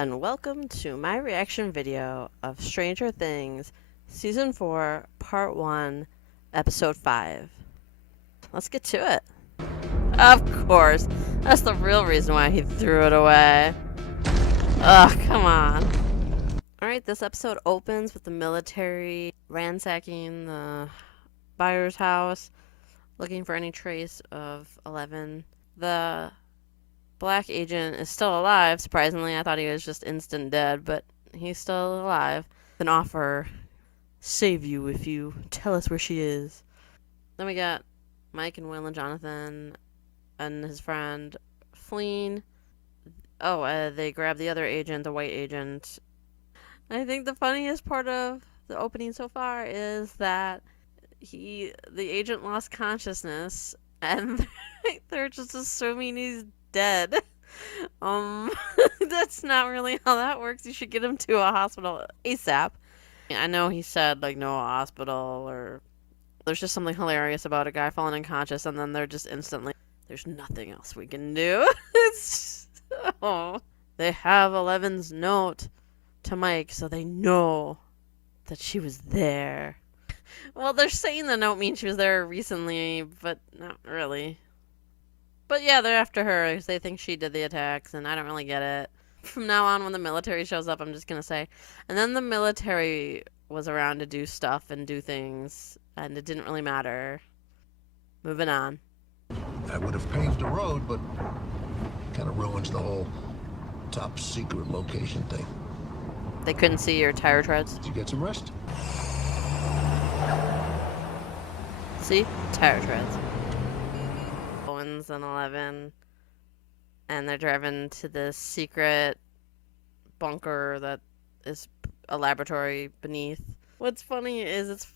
and welcome to my reaction video of Stranger Things Season 4, Part 1, Episode 5. Let's get to it. Of course, that's the real reason why he threw it away. Ugh, come on. Alright, this episode opens with the military ransacking the buyer's house, looking for any trace of 11. The black agent is still alive, surprisingly. I thought he was just instant dead, but he's still alive. An offer, save you if you tell us where she is. Then we got Mike and Will and Jonathan and his friend fleeing. They grab the other agent, the white agent. I think the funniest part of the opening so far is that the agent lost consciousness, and they're just assuming he's dead. That's not really how that works. You should get him to a hospital ASAP. I know he said, like, no hospital, or there's just something hilarious about a guy falling unconscious, and then they're just instantly, there's nothing else we can do. They have Eleven's note to Mike, so they know that she was there. Well, they're saying the note means she was there recently, but not really. But yeah, they're after her because they think she did the attacks, and I don't really get it. From now on, when the military shows up, I'm just going to say, and then the military was around to do stuff and do things, and it didn't really matter. Moving on. I would have paved the road, but kind of ruins the whole top secret location thing. They couldn't see your tire treads. Did you get some rest? See? Tire treads. Owens and 11, and they're driving to this secret bunker that is a laboratory beneath. What's funny is it's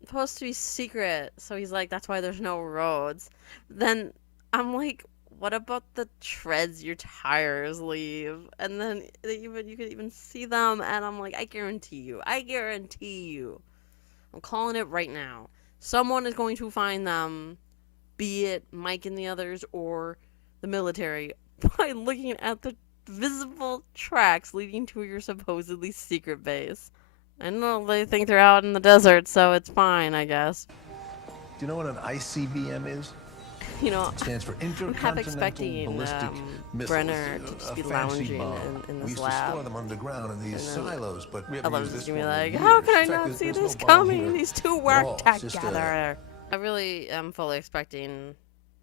supposed to be secret, so he's like, that's why there's no roads. Then I'm like, what about the treads your tires leave? And then you could even see them, and I'm like, I guarantee you, I'm calling it right now, someone is going to find them, be it Mike and the others or the military, by looking at the visible tracks leading to your supposedly secret base. I know they think they're out in the desert, so it's fine, I guess. Do you know what an ICBM is? You know, It stands for I'm half Intercontinental expecting Ballistic Missiles. Brenner to just be lounging in We this used lab. to store them underground in these silos, but we haven't Eleven's used this gonna be one in like, years. how could I In fact, not see there's this no bomb coming? here These two at work all. It's just, together. I really am fully expecting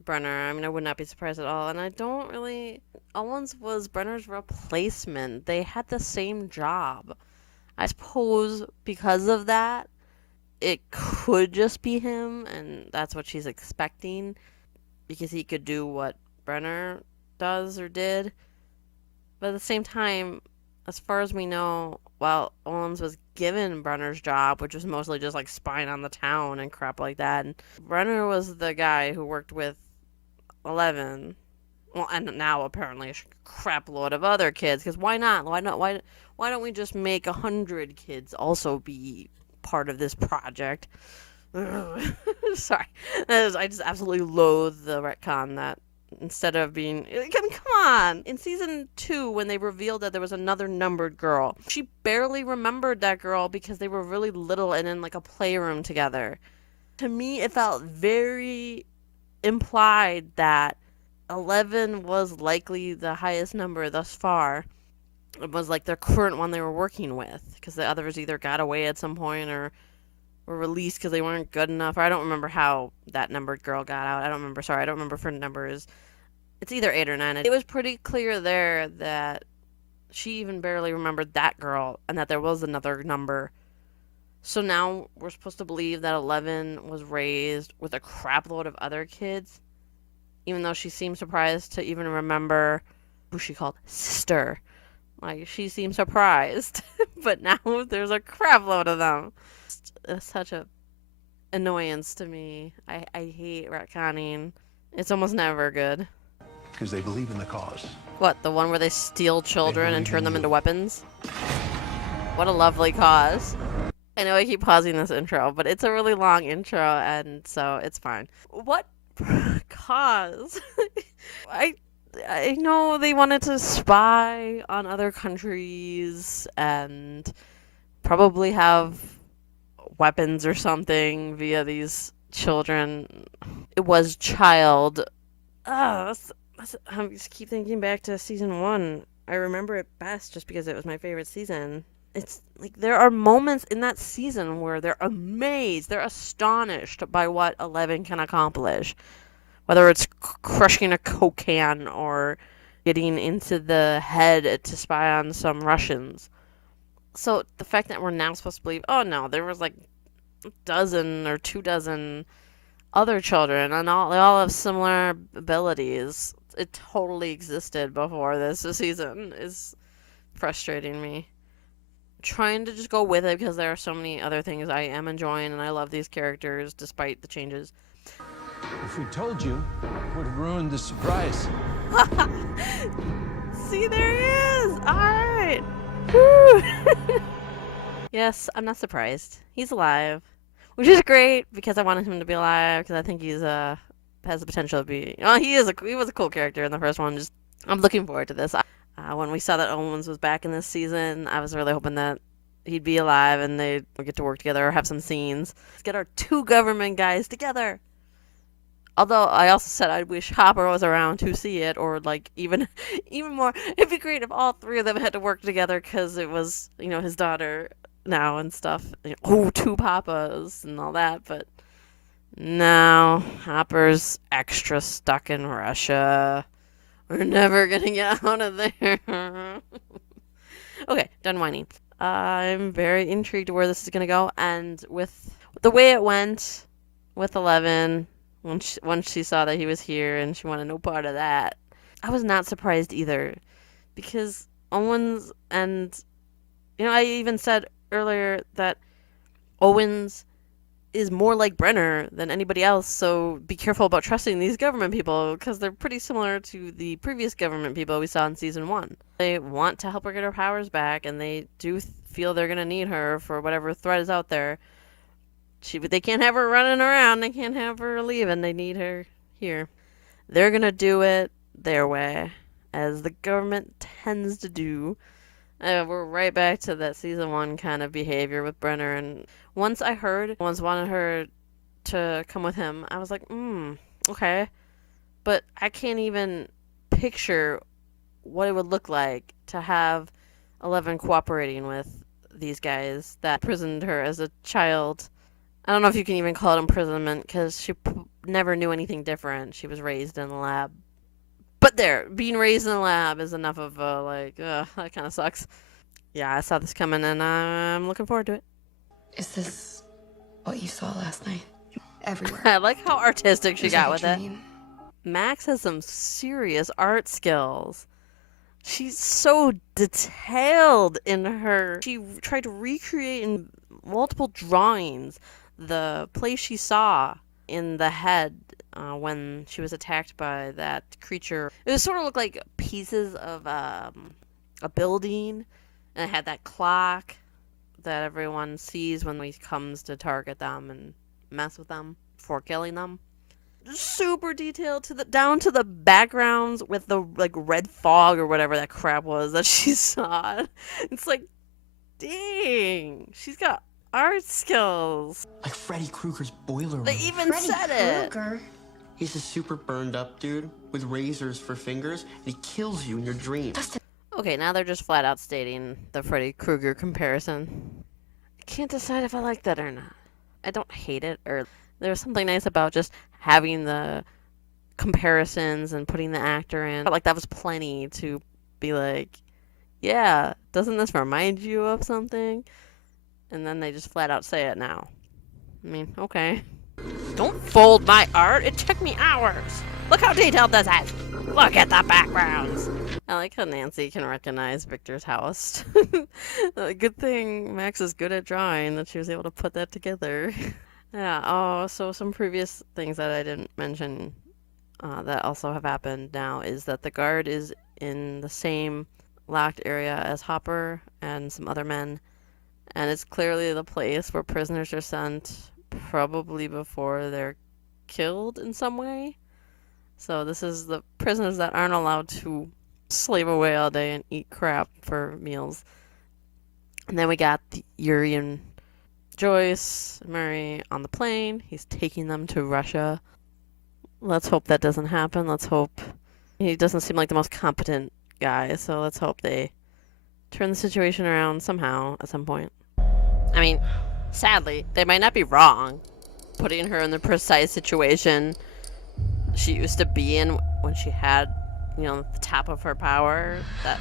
Brenner. I mean, I would not be surprised at all. And I don't really... Owens was Brenner's replacement. They had the same job. I suppose because of that, it could just be him, and that's what she's expecting, because he could do what Brenner does or did. But at the same time, as far as we know, while Owens was given Brenner's job, which was mostly just like spying on the town and crap like that, and Brenner was the guy who worked with 11. Well, and now apparently a crap load of other kids, because why not? Why don't we just make 100 kids also be part of this project? Sorry. I just absolutely loathe the retcon that instead of being... I mean, come on! In Season 2, when they revealed that there was another numbered girl, she barely remembered that girl because they were really little and in like a playroom together. To me, it felt very implied that 11 was likely the highest number thus far. It was like their current one they were working with, because the others either got away at some point or were released because they weren't good enough. Or I don't remember how that numbered girl got out. I don't remember if her number is... It's either 8 or 9. It was pretty clear there that she even barely remembered that girl and that there was another number. So now we're supposed to believe that 11 was raised with a crap load of other kids, even though she seemed surprised to even remember who she called sister. Like, she seemed surprised. But now there's a crap load of them. It's such a annoyance to me. I hate retconning. It's almost never good. Because they believe in the cause. What, the one where they steal children and turn them you. into weapons? What a lovely cause. I know I keep pausing this intro, but it's a really long intro, and so it's fine. What cause? I know they wanted to spy on other countries and probably have weapons or something via these children. It was child. I just keep thinking back to season one. I remember it best just because it was my favorite season. It's like there are moments in that season where they're amazed, they're astonished by what Eleven can accomplish. Whether it's crushing a Coke can or getting into the head to spy on some Russians. So the fact that we're now supposed to believe, oh no, there was like a dozen or 2 dozen other children and they all have similar abilities. It totally existed before this season is frustrating me. Trying to just go with it because there are so many other things I am enjoying and I love these characters despite the changes. If we told you, it would have ruined the surprise. See, there he is! Alright! Woo! Yes, I'm not surprised. He's alive. Which is great because I wanted him to be alive because I think he's has the potential to be. Oh, he was a cool character in the first one. Just I'm looking forward to this. When we saw that Owens was back in this season, I was really hoping that he'd be alive and they'd get to work together or have some scenes. Let's get our 2 government guys together. Although I also said I wish Hopper was around to see it, or like even more. It'd be great if all 3 of them had to work together because it was his daughter now and stuff. Oh, 2 papas and all that, but no, Hopper's extra stuck in Russia. We're never gonna get out of there. Okay, done whining. I'm very intrigued where this is gonna go, and with the way it went with 11. Once she saw that he was here and she wanted no part of that, I was not surprised either. Because Owens and, I even said earlier that Owens is more like Brenner than anybody else, so be careful about trusting these government people because they're pretty similar to the previous government people we saw in season 1. They want to help her get her powers back, and they do feel they're going to need her for whatever threat is out there. They can't have her running around. They can't have her leaving. They need her here. They're going to do it their way, as the government tends to do. We're right back to that season 1 kind of behavior with Brenner. And once I heard wanted her to come with him, I was like, okay. But I can't even picture what it would look like to have 11 cooperating with these guys that imprisoned her as a child. I don't know if you can even call it imprisonment because she never knew anything different. She was raised in the lab. But being raised in the lab is enough of that kind of sucks. Yeah, I saw this coming and I'm looking forward to it. Is this what you saw last night? Everywhere. I like how artistic she Was got that with a it. dream? Max has some serious art skills. She's so detailed in her. She tried to recreate in multiple drawings the place she saw in the head when she was attacked by that creature. It sort of looked like pieces of a building, and it had that clock that everyone sees when he comes to target them and mess with them before killing them. Super detailed down to the backgrounds with the red fog or whatever that crap was that she saw. It's like, dang, she's got art skills. Like Freddy Krueger's boiler room. They even Freddy said it. Krueger? He's a super burned up dude with razors for fingers, and he kills you in your dreams. Okay, now they're just flat out stating the Freddy Krueger comparison. I can't decide if I like that or not. I don't hate it, or there's something nice about just having the comparisons and putting the actor in. I felt like that was plenty to be like, yeah, doesn't this remind you of something? And then they just flat out say it now. I mean, okay. Don't fold my art. It took me hours. Look how detailed this is. Look at the backgrounds. I like how Nancy can recognize Victor's house. Good thing Max is good at drawing that she was able to put that together. Yeah, oh, so some previous things that I didn't mention that also have happened now is that the guard is in the same locked area as Hopper and some other men. And it's clearly the place where prisoners are sent probably before they're killed in some way. So this is the prisoners that aren't allowed to slave away all day and eat crap for meals. And then we got Yuri and Joyce, Murray on the plane. He's taking them to Russia. Let's hope that doesn't happen. Let's hope. He doesn't seem like the most competent guy, so let's hope they turn the situation around somehow at some point. I mean, sadly, they might not be wrong putting her in the precise situation she used to be in when she had, the top of her power. That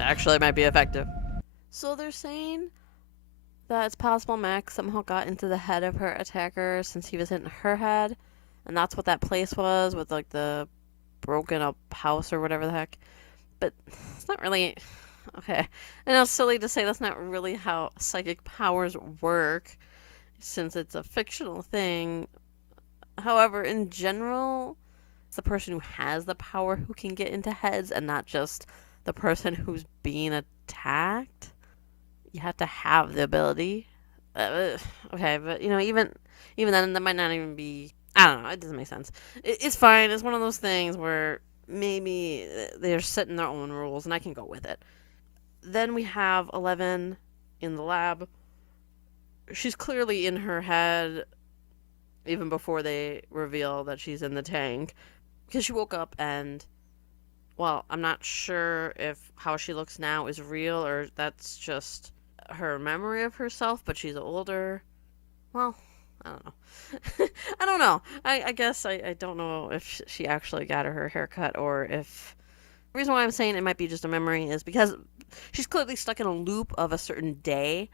actually might be effective. So they're saying that it's possible Max somehow got into the head of her attacker since he was hitting her head, and that's what that place was with like the broken up house or whatever the heck. But it's not really okay. I know it's silly to say that's not really how psychic powers work since it's a fictional thing. However, in general, it's the person who has the power who can get into heads and not just the person who's being attacked. You have to have the ability. Okay, but even then, that might not even be. I don't know. It doesn't make sense. It's fine. It's one of those things where maybe they're setting their own rules, and I can go with it. Then we have 11 in the lab. She's clearly in her head even before they reveal that she's in the tank, because she woke up and, well, I'm not sure if how she looks now is real or that's just her memory of herself, but she's older. Well, I don't know. I don't know. I guess I don't know if she actually got her haircut or if. The reason why I'm saying it might be just a memory is because she's clearly stuck in a loop of a certain day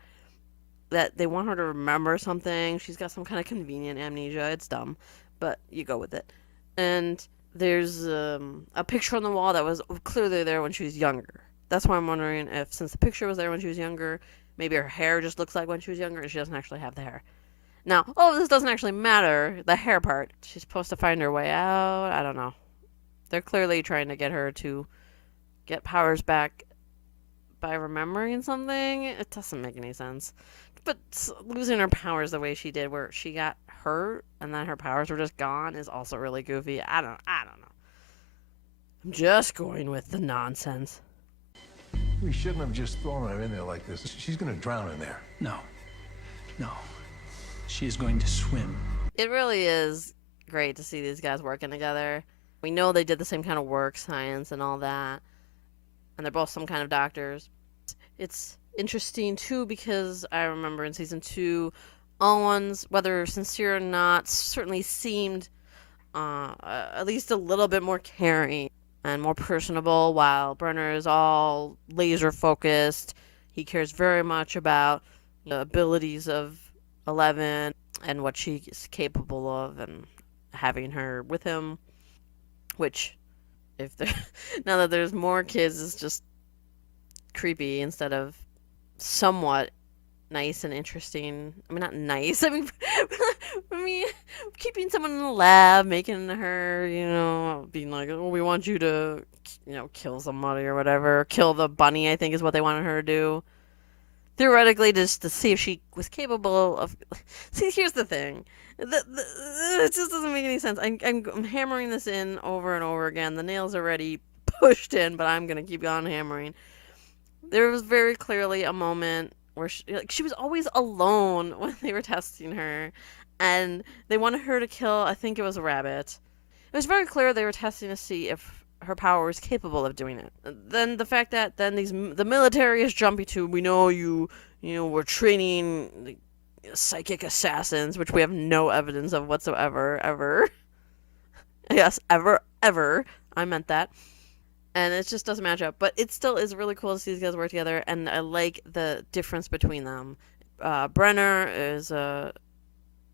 that they want her to remember something. She's got some kind of convenient amnesia. It's dumb, but you go with it. And there's a picture on the wall that was clearly there when she was younger. That's why I'm wondering if, since the picture was there when she was younger, maybe her hair just looks like when she was younger and she doesn't actually have the hair. Now, this doesn't actually matter, the hair part. She's supposed to find her way out. I don't know. They're clearly trying to get her to get powers back by remembering something. It doesn't make any sense. But losing her powers the way she did, where she got hurt and then her powers were just gone, is also really goofy. I don't know. I'm just going with the nonsense. We shouldn't have just thrown her in there like this. She's gonna drown in there. No. She is going to swim. It really is great to see these guys working together. We know they did the same kind of work, science and all that. And they're both some kind of doctors. It's interesting too because I remember in season 2, Owens, whether sincere or not, certainly seemed at least a little bit more caring and more personable, while Brenner is all laser focused. He cares very much about the abilities of 11 and what she's capable of, and having her with him, which, if there now that there's more kids, is just creepy instead of somewhat nice and interesting. I mean, not nice. I mean, keeping someone in the lab, making her, being like, oh, we want you to, kill somebody or whatever. Kill the bunny, I think is what they wanted her to do. Theoretically, just to see if she was capable of. See, here's the thing. It just doesn't make any sense. I'm hammering this in over and over again. The nail's already pushed in, but I'm going to keep on hammering. There was very clearly a moment where she was always alone when they were testing her, and they wanted her to kill, I think it was a rabbit. It was very clear they were testing to see if her power was capable of doing it. Then the fact that then the military is jumpy to, we know we're training psychic assassins, which we have no evidence of whatsoever, ever. Yes, ever. I meant that. And it just doesn't match up. But it still is really cool to see these guys work together, and I like the difference between them. Brenner is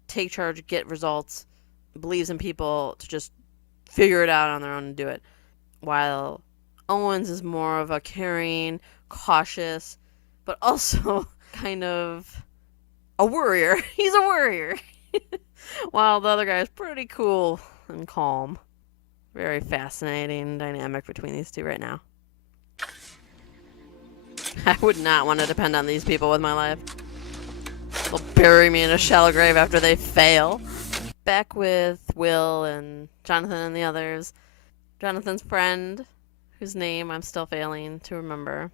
take charge, get results, believes in people to just figure it out on their own and do it. While Owens is more of a caring, cautious, but also kind of a worrier. He's a worrier. While the other guy is pretty cool and calm. Very fascinating dynamic between these two right now. I would not want to depend on these people with my life. They'll bury me in a shallow grave after they fail. back with Will and Jonathan and the others. Jonathan's friend, whose name I'm still failing to remember.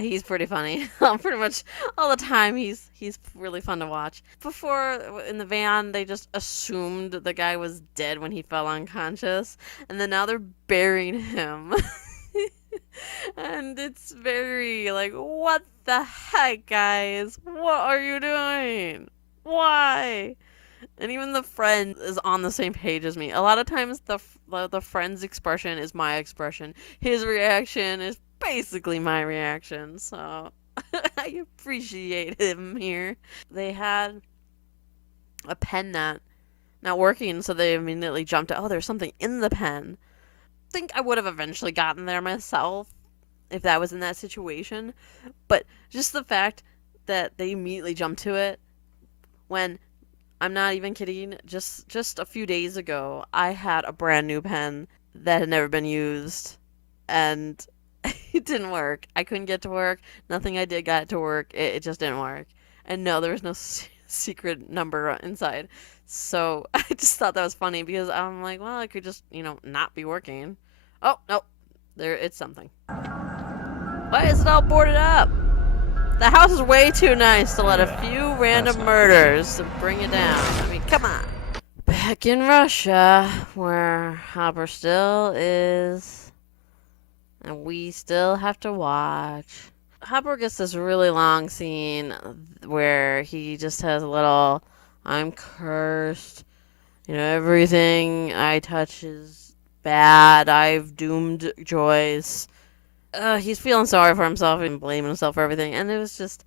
He's pretty funny. Pretty much all the time, he's really fun to watch. Before in the van, they just assumed the guy was dead when he fell unconscious, and then now they're burying him. And it's very like, what the heck, guys? What are you doing? Why? And even the friend is on the same page as me. A lot of times, the friend's expression is my expression. His reaction is basically my reaction. So I appreciate him here. They had a pen not working, so they immediately jumped to, oh, there's something in the pen. I think I would have eventually gotten there myself if that was in that situation. But just the fact that they immediately jumped to it when, I'm not even kidding, just a few days ago, I had a brand new pen that had never been used, and it didn't work. I couldn't get to work. Nothing I did got to work. It just didn't work. And no, there was no secret number inside. So I just thought that was funny because I'm like, well, it could just, not be working. Oh, no. There, it's something. Why is it all boarded up? The house is way too nice to let a few random murders bring it down. I mean, come on. Back in Russia, where Hopper still is, and we still have to watch. Hopper gets this really long scene where he just has a little, I'm cursed. Everything I touch is bad. I've doomed Joyce. He's feeling sorry for himself and blaming himself for everything. And it was just,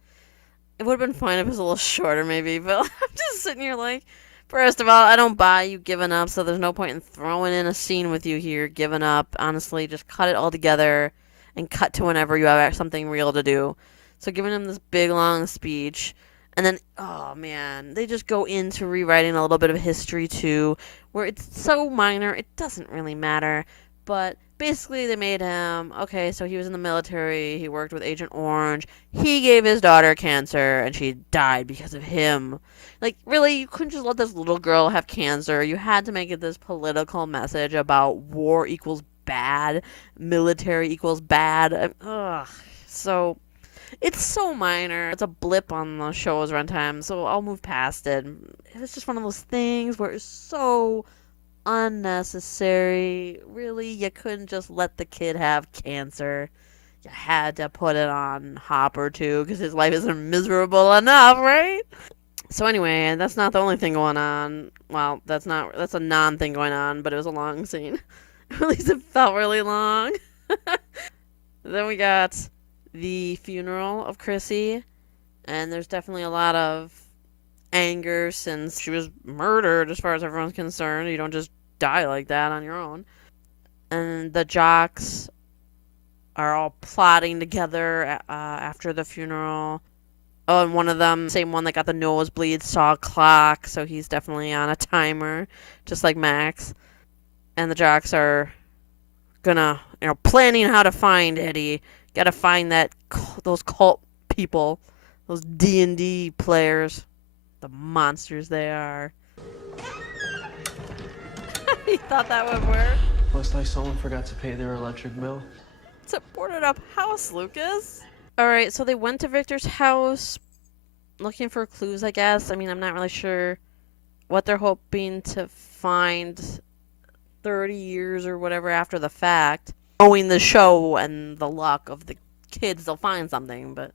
it would have been fine if it was a little shorter maybe. But I'm just sitting here like, first of all, I don't buy you giving up. So there's no point in throwing in a scene with you here giving up. Honestly, just cut it all together and cut to whenever you have something real to do. So giving him this big long speech. And then, oh man, they just go into rewriting a little bit of history too, where it's so minor, it doesn't really matter. But basically, they made him, okay, so he was in the military, he worked with Agent Orange, he gave his daughter cancer, and she died because of him. Like, really, you couldn't just let this little girl have cancer. You had to make it this political message about war equals bad, military equals bad. Ugh. So, it's so minor. It's a blip on the show's runtime, so I'll move past it. It was just one of those things where it's so unnecessary. Really, you couldn't just let the kid have cancer. You had to put it on Hopper too, because his life isn't miserable enough, right? So anyway, that's not the only thing going on. Well, that's a non-thing going on, but it was a long scene. At least it felt really long. Then we got the funeral of Chrissy, and there's definitely a lot of anger since she was murdered as far as everyone's concerned. You don't just die like that on your own. And the jocks are all plotting together after the funeral. Oh, and one of them, same one that got the nosebleed, saw a clock, so he's definitely on a timer, just like Max. And the jocks are gonna, planning how to find Eddie. Gotta find those cult people, those D&D players, the monsters they are. He thought that would work. Looks like someone forgot to pay their electric bill. It's a boarded up house, Lucas. Alright, so they went to Victor's house looking for clues, I guess. I mean, I'm not really sure what they're hoping to find 30 years or whatever after the fact. Knowing the show and the luck of the kids, they'll find something, but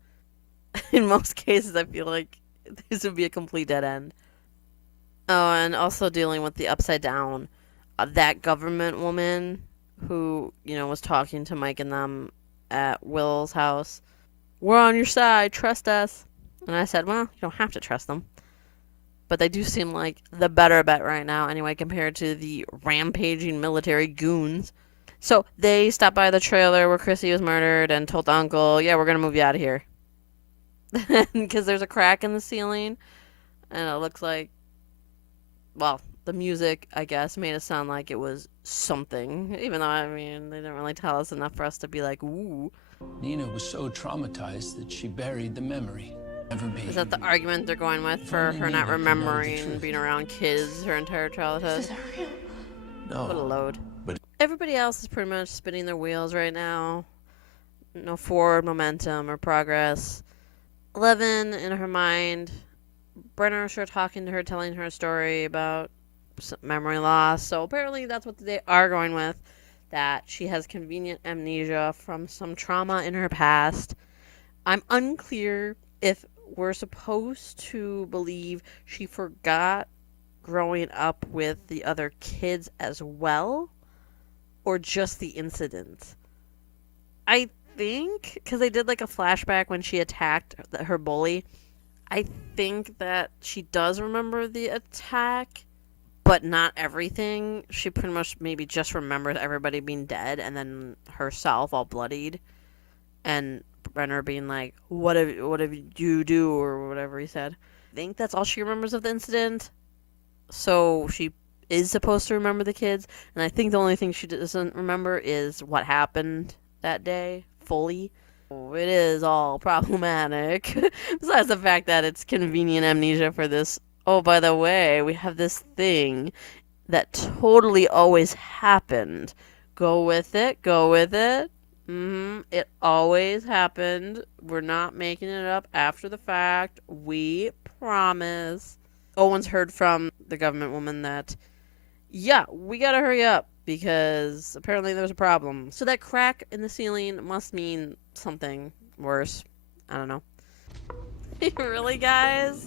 in most cases, I feel like this would be a complete dead end. Oh, and also dealing with the upside down. That government woman who, was talking to Mike and them at Will's house. We're on your side, trust us. And I said, well, you don't have to trust them. But they do seem like the better bet right now, anyway, compared to the rampaging military goons. So they stopped by the trailer where Chrissy was murdered and told the uncle, yeah, we're going to move you out of here. Because there's a crack in the ceiling. And it looks like, well, the music, I guess, made it sound like it was something. Even though, I mean, they didn't really tell us enough for us to be like, ooh. Nina was so traumatized that she buried the memory. Never be. Is that the argument they're going with for only her not Nina could know the remembering truth. being around kids her entire childhood? This isn't real. No. What a load. But Everybody else is pretty much spinning their wheels right now. No forward momentum or progress. 11, in her mind, Brenner started talking to her, telling her a story about memory loss. So apparently that's what they are going with. That she has convenient amnesia from some trauma in her past. I'm unclear if we're supposed to believe she forgot growing up with the other kids as well, or just the incident. I think, because they did like a flashback when she attacked her bully, I think that she does remember the attack, but not everything. She pretty much maybe just remembers everybody being dead and then herself all bloodied, and Brenner being like, what have you do, or whatever he said. I think that's all she remembers of the incident. So she is supposed to remember the kids, and I think the only thing she doesn't remember is what happened that day fully. Oh, it is all problematic. Besides the fact that it's convenient amnesia for this. Oh, by the way, we have this thing that totally always happened. Go with it. Go with it. It always happened. We're not making it up after the fact. We promise. Owen's heard from the government woman that, yeah, we gotta hurry up because apparently there's a problem. So that crack in the ceiling must mean something worse. I don't know. Really, guys?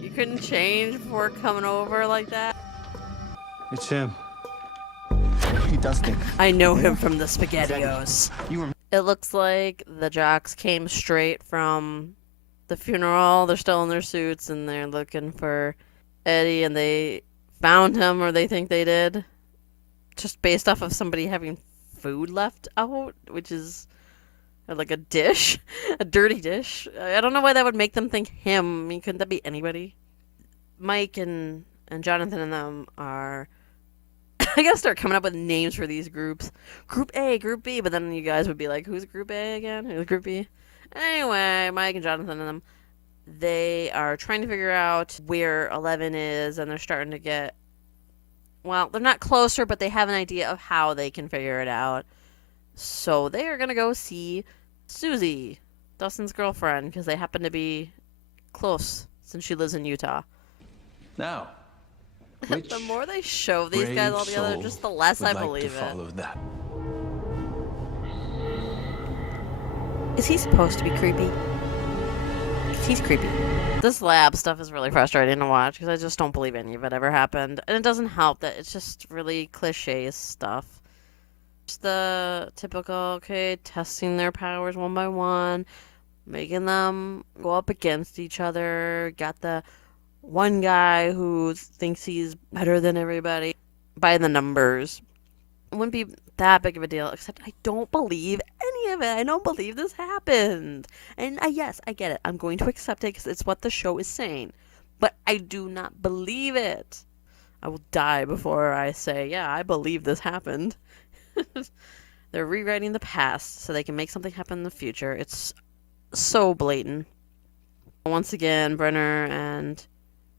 You couldn't change before coming over like that? It's him. He does think. I know him from the SpaghettiOs. You were It looks like the jocks came straight from the funeral. They're still in their suits and they're looking for Eddie, and they found him, or they think they did, just based off of somebody having food left out, which is like a dish, a dirty dish. I don't know why that would make them think him. I mean, couldn't that be anybody? Mike and Jonathan and them are I gotta start coming up with names for these groups. Group A, Group B, but then you guys would be like, who's Group A again? Who's Group B? Anyway, Mike and Jonathan and them, they are trying to figure out where 11 is, and they're starting to get, well, they're not closer, but they have an idea of how they can figure it out. So they are gonna go see Susie, Dustin's girlfriend, because they happen to be close since she lives in Utah. Now, which The more they show these guys all brave together, soul just the less would I like to believe it. follow that? Is he supposed to be creepy? 'Cause he's creepy. This lab stuff is really frustrating to watch because I just don't believe any of it ever happened. And it doesn't help that it's just really cliche stuff. Just the typical, okay, testing their powers one by one, making them go up against each other. Got the one guy who thinks he's better than everybody by the numbers. It wouldn't be that big of a deal, except I don't believe any of it. I don't believe this happened. And yes, I get it. I'm going to accept it because it's what the show is saying. But I do not believe it. I will die before I say, yeah, I believe this happened. They're rewriting the past so they can make something happen in the future. It's so blatant. Once again, Brenner and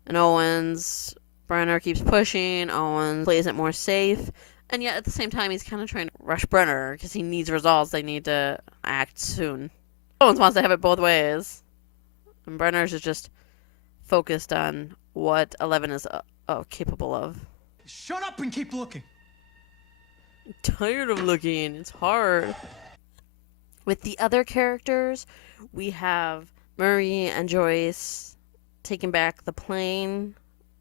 Owens. Brenner keeps pushing. Owens plays it more safe. And yet, at the same time, he's kind of trying to rush Brenner because he needs results. They need to act soon. Owens wants to have it both ways. And Brenner's is just focused on what 11 is capable of. Shut up and keep looking. I'm tired of looking. It's hard. With the other characters, we have Murray and Joyce taking back the plane,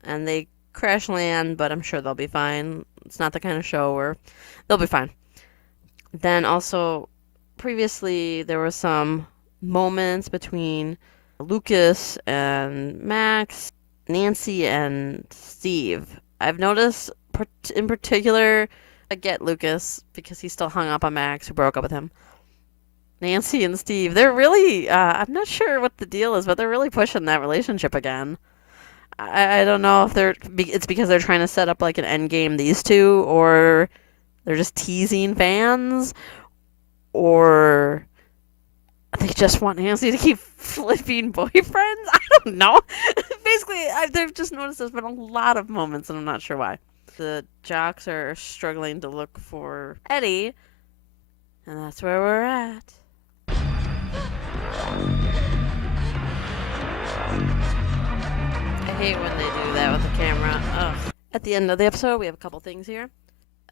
and they crash land, but I'm sure they'll be fine. It's not the kind of show where they'll be fine. Then also, previously, there were some moments between Lucas and Max, Nancy and Steve. I've noticed in particular, I get Lucas because he's still hung up on Max, who broke up with him. Nancy and Steve, they're really, I'm not sure what the deal is, but they're really pushing that relationship again. I don't know if it's because they're trying to set up like an end game, these two, or they're just teasing fans, or they just want Nancy to keep flipping boyfriends. I don't know. Basically, they've just noticed there's been a lot of moments, and I'm not sure why. The jocks are struggling to look for Eddie, and that's where we're at. I hate when they do that with the camera. Ugh. At the end of the episode, we have a couple things here.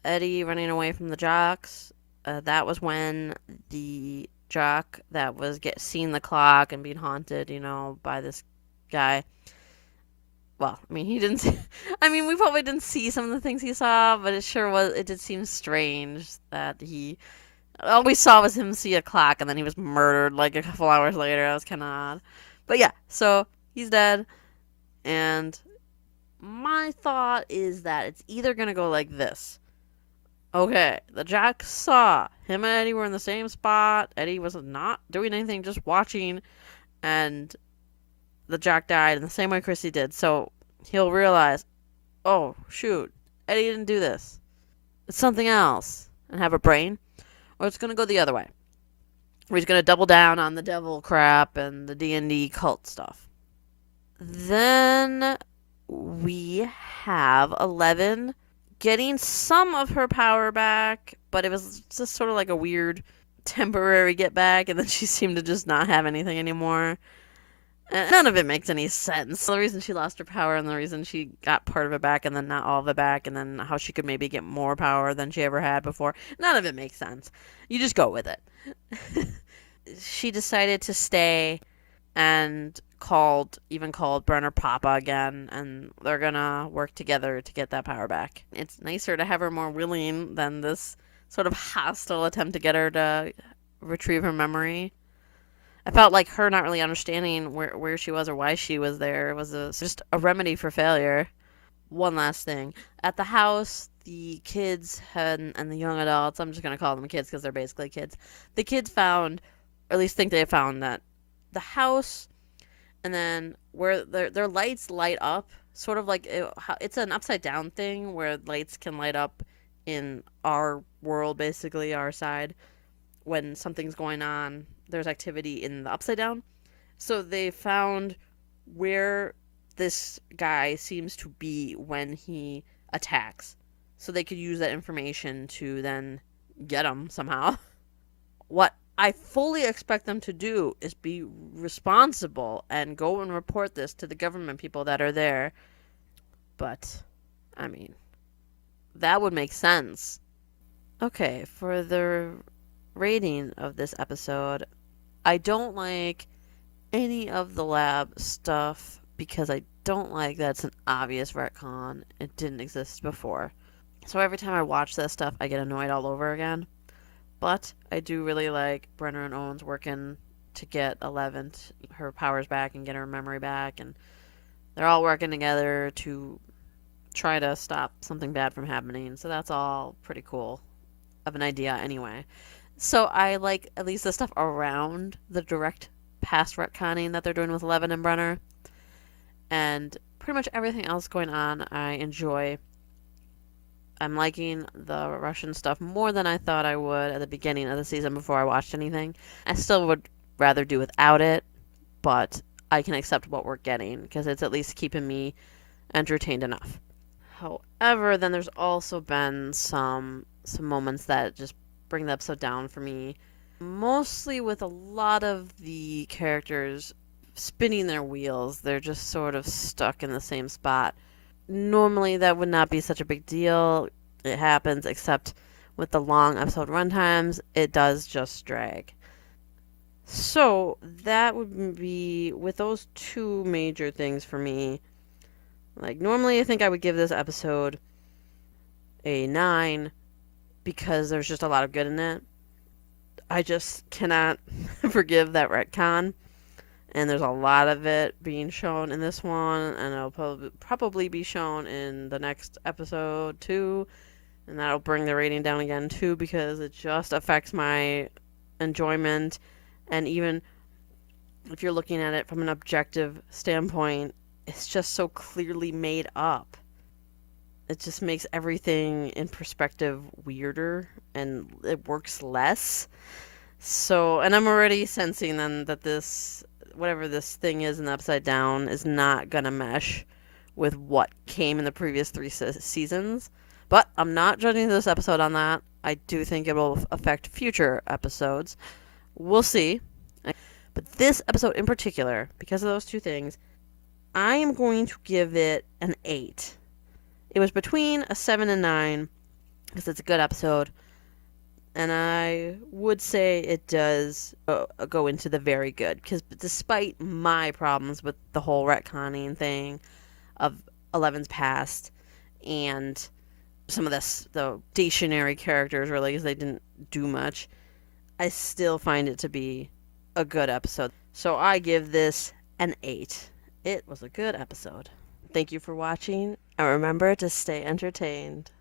Eddie running away from the jocks. That was when the jock that was seeing the clock and being haunted, by this guy. Well, I mean, he didn't. I mean, we probably didn't see some of the things he saw, but it sure was. It did seem strange that all we saw was him see a clock, and then he was murdered like a couple hours later. That was kind of odd. But yeah, so he's dead, and my thought is that it's either gonna go like this. Okay, the Jack saw him and Eddie were in the same spot. Eddie was not doing anything, just watching, and the Jack died in the same way Chrissy did. So he'll realize, oh shoot, Eddie didn't do this. It's something else, and have a brain. Or it's gonna go the other way, where he's gonna double down on the devil crap and the D&D cult stuff. Then we have 11 getting some of her power back, but it was just sort of like a weird temporary get back, and then she seemed to just not have anything anymore. And none of it makes any sense. The reason she lost her power and the reason she got part of it back and then not all of it back, and then how she could maybe get more power than she ever had before, none of it makes sense. You just go with it. She decided to stay and even called Brenner Papa again, and they're gonna work together to get that power back. It's nicer to have her more willing than this sort of hostile attempt to get her to retrieve her memory. I felt like her not really understanding where she was or why she was there was just a remedy for failure. One last thing. At the house, the kids and the young adults, I'm just going to call them kids because they're basically kids. The kids found, or at least think they found, that the house and then where their lights light up, sort of like it's an upside down thing where lights can light up in our world, basically our side, when something's going on. There's activity in the upside down. So they found where this guy seems to be when he attacks. So they could use that information to then get him somehow. What I fully expect them to do is be responsible and go and report this to the government people that are there. But, I mean, that would make sense. Okay, for the rating of this episode, I don't like any of the lab stuff because I don't like that it's an obvious retcon. It didn't exist before. So every time I watch that stuff, I get annoyed all over again. But I do really like Brenner and Owens working to get 11 her powers back and get her memory back, and they're all working together to try to stop something bad from happening. So that's all pretty cool of an idea anyway. So I like at least the stuff around the direct past retconning that they're doing with Eleven and Brenner. And pretty much everything else going on I enjoy. I'm liking the Russian stuff more than I thought I would at the beginning of the season before I watched anything. I still would rather do without it, but I can accept what we're getting because it's at least keeping me entertained enough. However, then there's also been some moments that just bring the episode down for me, mostly with a lot of the characters spinning their wheels. They're just sort of stuck in the same spot. Normally that would not be such a big deal. It happens, except with the long episode runtimes, it does just drag. So that would be, with those two major things for me, like normally I think I would give this episode a 9 because there's just a lot of good in it. I just cannot forgive that retcon, and there's a lot of it being shown in this one, and it'll probably be shown in the next episode too, and that'll bring the rating down again too because it just affects my enjoyment. And even if you're looking at it from an objective standpoint, it's just so clearly made up. It just makes everything in perspective weirder, and it works less. So, and I'm already sensing then that this, whatever this thing is in the Upside Down, is not gonna mesh with what came in the previous three seasons. But I'm not judging this episode on that. I do think it will affect future episodes. We'll see. But this episode in particular, because of those two things, I am going to give it an 8. It was between a 7 and 9 because it's a good episode. And I would say it does go into the very good. Because despite my problems with the whole retconning thing of Eleven's past and some of the stationary characters, really, because they didn't do much, I still find it to be a good episode. So I give this an 8. It was a good episode. Thank you for watching, and remember to stay entertained.